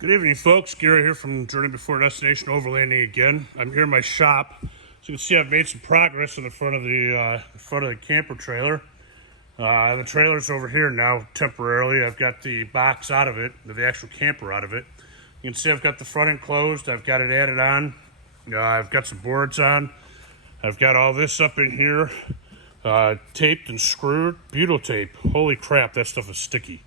Good evening, folks. Gary here from Journey Before Destination Overlanding again. I'm here in my shop. So you can see I've made some progress in the front of the camper trailer. The trailer's over here now temporarily. I've got the box out of it, the actual camper out of it. You can see I've got the front end closed. I've got it added on. I've got some boards on. I've got all this up in here, taped and screwed. Butyl tape. Holy crap, that stuff is sticky.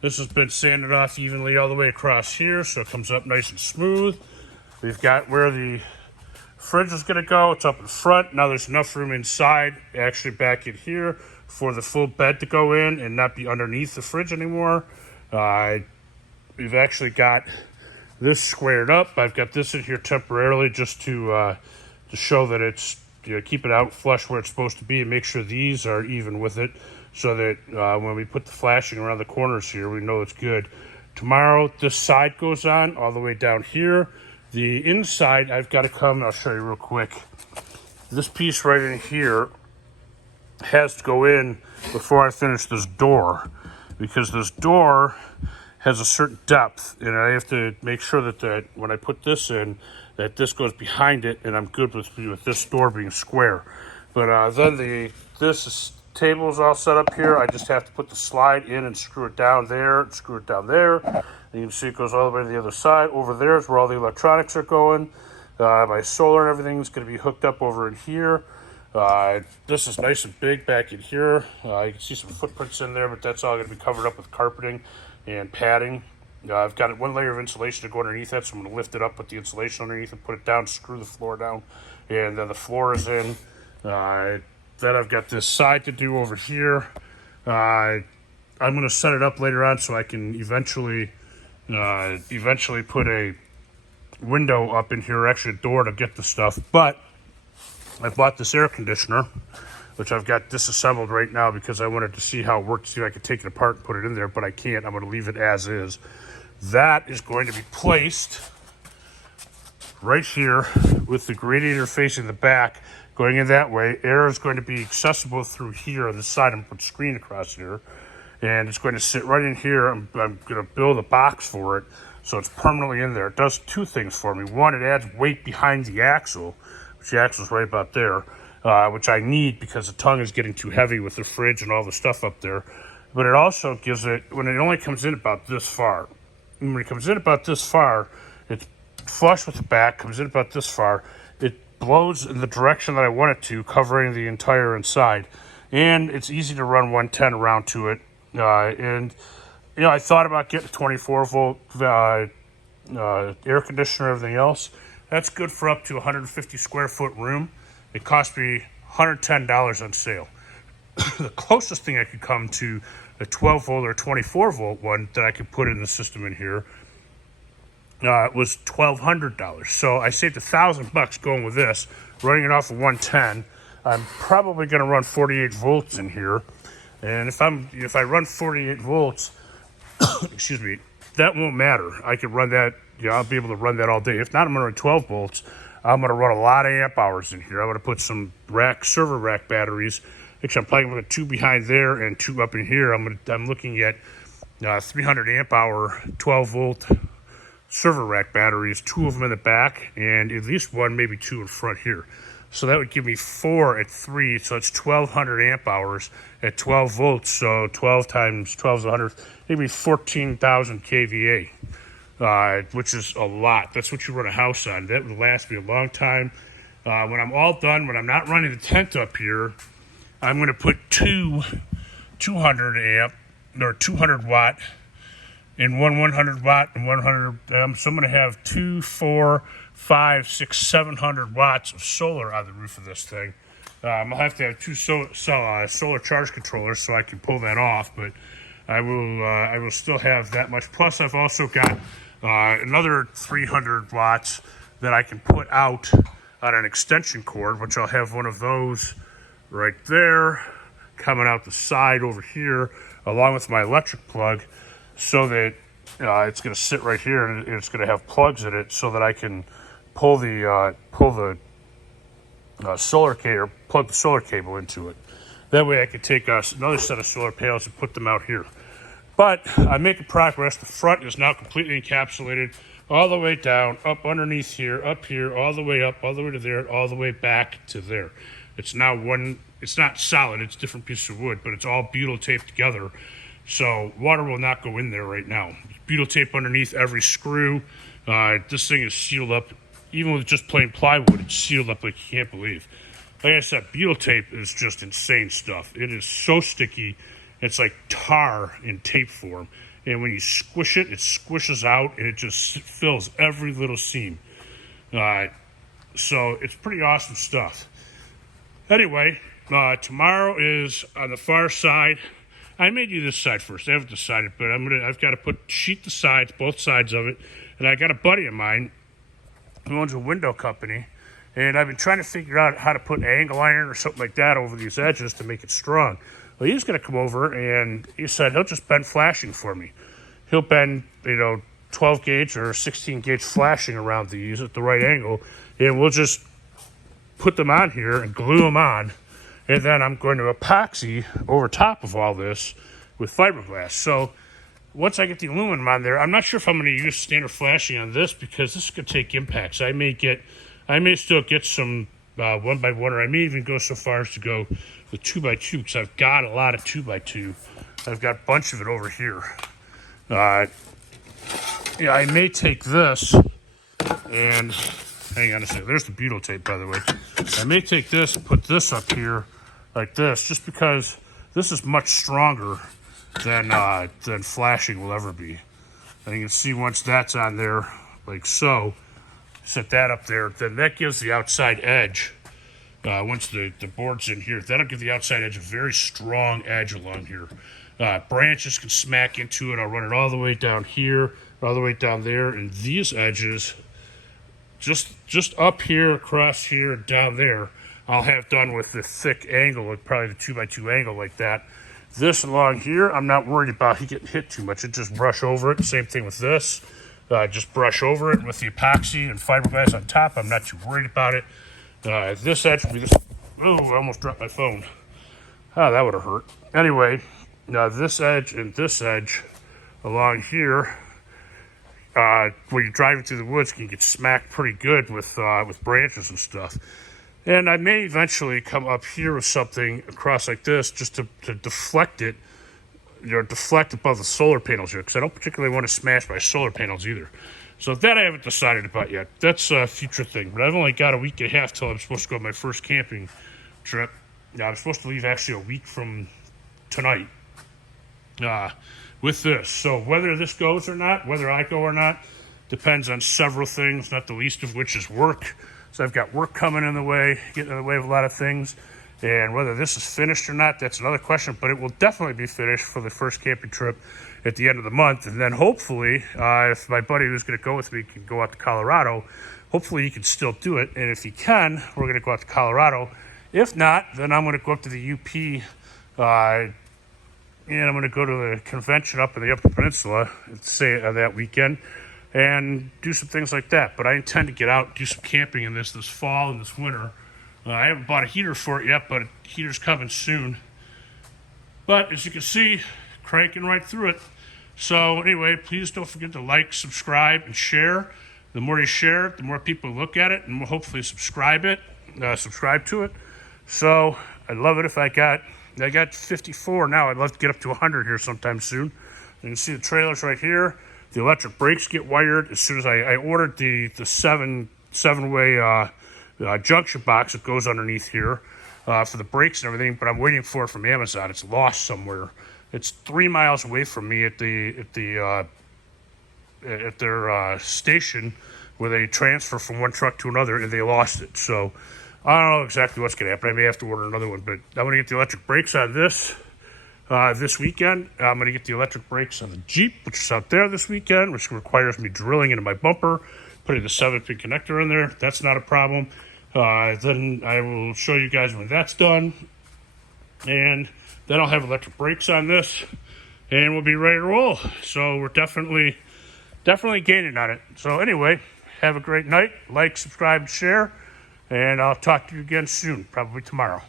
This has been sanded off evenly all the way across here, so it comes up nice and smooth. We've got where the fridge is going to go. It's up in front. Now there's enough room inside, actually back in here, for the full bed to go in and not be underneath the fridge anymore. We've actually got this squared up. I've got this in here temporarily just to show that it's, keep it out flush where it's supposed to be and make sure these are even with it, so that when we put the flashing around the corners here, we know it's good. Tomorrow, this side goes on all the way down here. The inside, I've got to come, I'll show you real quick. This piece right in here has to go in before I finish this door, because this door has a certain depth, and I have to make sure that when I put this in, that this goes behind it, and I'm good with this door being square. But then this table is all set up here. I just have to put the slide in and screw it down there, and screw it down there. And you can see it goes all the way to the other side. Over there is where all the electronics are going. My solar and everything is going to be hooked up over in here. This is nice and big back in here. You can see some footprints in there, but that's all going to be covered up with carpeting and padding. I've got one layer of insulation to go underneath that, so I'm going to lift it up, put the insulation underneath it, put it down, screw the floor down, and then the floor is in. Then I've got this side to do over here. I'm going to set it up later on so I can eventually put a window up in here, actually a door to get the stuff. But I bought this air conditioner, which I've got disassembled right now because I wanted to see how it worked, see if I could take it apart and put it in there, but I can't. I'm going to leave it as is. That is going to be placed right here with the radiator facing the back, going in that way. Air is going to be accessible through here on the side. I'm going to put a screen across here, and it's going to sit right in here. I'm going to build a box for it, so it's permanently in there. It does two things for me. One, it adds weight behind the axle, which the axle is right about there, which I need because the tongue is getting too heavy with the fridge and all the stuff up there. But it also gives it, when it only comes in about this far, and when it comes in about this far, it's flush with the back, comes in about this far, it blows in the direction that I want it to, covering the entire inside. And it's easy to run 110 around to it. And, I thought about getting a 24-volt air conditioner and everything else. That's good for up to 150 square foot room. It cost me $110 on sale. The closest thing I could come to a 12-volt or 24-volt one that I could put in the system in here was $1,200. So I saved $1,000 going with this, running it off of 110. I'm probably going to run 48 volts in here, and if I run 48 volts, excuse me, that won't matter. I can run that. I'll be able to run that all day. If not, I'm going to run 12 volts. I'm going to run a lot of amp hours in here. I'm going to put some server rack batteries. Actually, I'm plugging with 2 behind there and 2 up in here. I'm looking at 300 amp hour 12 volt server rack batteries, 2 of them in the back, and at least 1, maybe 2 in front here. So that would give me 4 at 3, so it's 1,200 amp hours at 12 volts. So 12 times 12 is 100, maybe 14,000 kVA, which is a lot. That's what you run a house on. That would last me a long time. When I'm all done, when I'm not running the tent up here, I'm going to put 200 amp or 200 watt and 100 watt and 100. So I'm going to have 2, 4, 5, 6, 700 watts of solar on the roof of this thing. I'll have to have 2 solar charge controllers so I can pull that off, but I will still have that much. Plus, I've also got another 300 watts that I can put out on an extension cord, which I'll have one of those right there coming out the side over here, along with my electric plug, so that it's going to sit right here and it's going to have plugs in it, so that I can pull the solar cable, plug the solar cable into it. That way I could take another set of solar panels and put them out here. But I'm making progress. The front is now completely encapsulated all the way down, up underneath here, up here, all the way up, all the way to there, all the way back to there. It's now one, it's not solid, it's different pieces of wood, but it's all butyl taped together. So water will not go in there right now. Butyl tape underneath every screw. This thing is sealed up. Even with just plain plywood, it's sealed up like you can't believe. Like I said, butyl tape is just insane stuff. It is so sticky. It's like tar in tape form. And when you squish it, it squishes out and it just fills every little seam. So it's pretty awesome stuff. Anyway, tomorrow is on the far side. I may do this side first. I haven't decided, but I've got to sheet the sides, both sides of it. And I got a buddy of mine who owns a window company. And I've been trying to figure out how to put angle iron or something like that over these edges to make it strong. Well, he's going to come over, and he said he'll just bend flashing for me. He'll bend, 12 gauge or 16 gauge flashing around these at the right angle, and we'll just put them on here and glue them on. And then I'm going to epoxy over top of all this with fiberglass. So once I get the aluminum on there, I'm not sure if I'm going to use standard flashing on this because this is going to take impacts. I may still get some 1x1, or I may even go so far as to go with 2x2 because I've got a lot of 2x2. I've got a bunch of it over here. I may take this and hang on a second. There's the butyl tape, by the way. I may take this and put this up here like this, just because this is much stronger than flashing will ever be. And you can see once that's on there, like so, set that up there, then that gives the outside edge. Once the board's in here, that'll give the outside edge a very strong edge along here. Branches can smack into it. I'll run it all the way down here, all the way down there, and these edges, just up here, across here, and down there, I'll have done with the thick angle, like probably the 2x2 angle like that. This along here, I'm not worried about getting hit too much. It just brush over it. Same thing with this. Just brush over it with the epoxy and fiberglass on top. I'm not too worried about it. This edge will be this. Oh, I almost dropped my phone. Oh, that would have hurt. Anyway, now this edge and this edge along here, when you're driving through the woods, can get smacked pretty good with branches and stuff. And I may eventually come up here with something across like this just to deflect it, deflect above the solar panels here, because I don't particularly want to smash my solar panels either. So that I haven't decided about yet. That's a future thing. But I've only got a week and a half till I'm supposed to go on my first camping trip. Now, I'm supposed to leave actually a week from tonight with this. So whether this goes or not, whether I go or not, depends on several things, not the least of which is work. So I've got work coming in the way, getting in the way of a lot of things. And whether this is finished or not, that's another question. But it will definitely be finished for the first camping trip at the end of the month. And then hopefully, if my buddy who's going to go with me can go out to Colorado, hopefully he can still do it. And if he can, we're going to go out to Colorado. If not, then I'm going to go up to the UP, and I'm going to go to the convention up in the Upper Peninsula, say that weekend, and do some things like that. But I intend to get out and do some camping in this fall and this winter. I haven't bought a heater for it yet, but a heater's coming soon. But as you can see, cranking right through it. So anyway, please don't forget to like, subscribe, and share. The more you share it, the more people look at it, and will hopefully subscribe to it. So I'd love it if I got 54 now. I'd love to get up to 100 here sometime soon. You can see the trailers right here. The electric brakes get wired as soon as I ordered the seven-way junction box that goes underneath here for the brakes and everything, but I'm waiting for it from Amazon. It's lost somewhere. It's 3 miles away from me at their station where they transfer from one truck to another, and they lost it. So I don't know exactly what's going to happen. I may have to order another one, but I'm going to get the electric brakes on this weekend. I'm going to get the electric brakes on the Jeep, which is out there this weekend, which requires me drilling into my bumper, putting the 7-pin connector in there. That's not a problem. Then I will show you guys when that's done. And then I'll have electric brakes on this, and we'll be ready to roll. So we're definitely gaining on it. So anyway, have a great night. Like, subscribe, share, and I'll talk to you again soon, probably tomorrow.